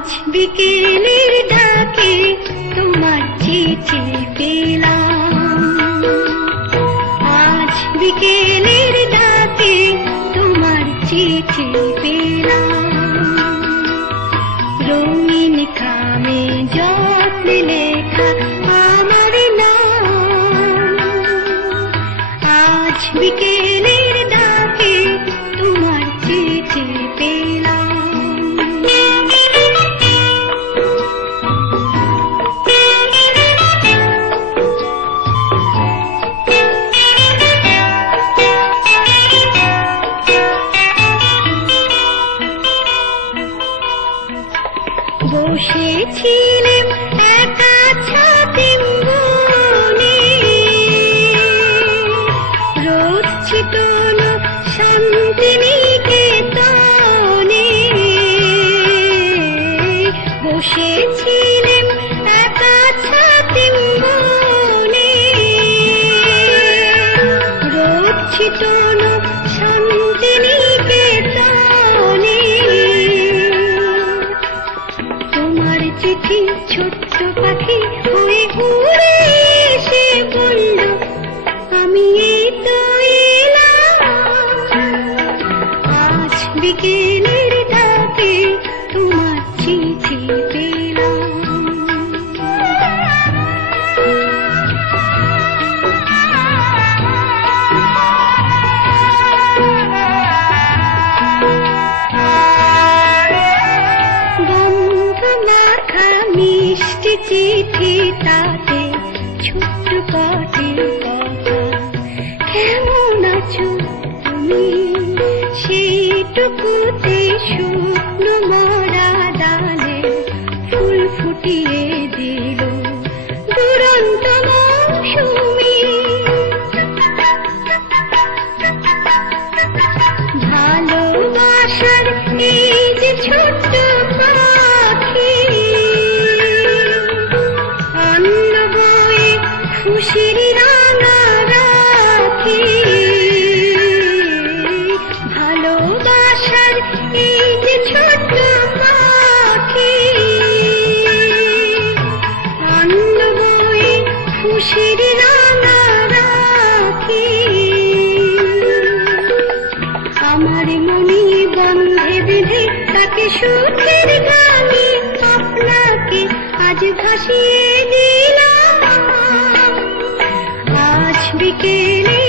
আজ বিকেলের ডাকে তোমার চিঠি পেলাম, আজ বিকেলের ডাকে তোমার চিঠি পেলাম। রঙিন খামে যত্নে লেখা আমার নাম, আজ বিকেলের ডাকে তোমার চিঠি পেলাম। বসেছিলেন একা ছাতিম বনে, রোদ ছিটল শান্তিনিকেতনে। বসেছিলেন একা ছাতিম বনে, রোদ ছিটল শান্তিনিকেতনে। তোমার চিঠি ছোট্ট পাখি হয়ে উড়ে এসে বলল, আমি এই তো এলাম। আজ বিকেলের ডাকে তোমার চিঠি পেলাম। মিষ্টি চিঠি তাতে ছোট্ট পাখির কথা, কেমন আছো তুমি সেইটুকুতে শুকনো মরা ডালে ফুল ফুটিয়ে দিল দুরন্ত মৌসুমি। ভালোবাসার এই যে ছোট্ট পাখি, অন্য বয়ে খুশির রাঙা রাখি। ভালোবাসার এই যে ছোট্ট পাখি, অন্য বয়ে খুশির রাঙা রাখি। আমার মনি বন্ধে বেঁধে তাকে সুখের গানে আপনাকে আজ ভাসিয়ে দিলাম। আজ বিকেলে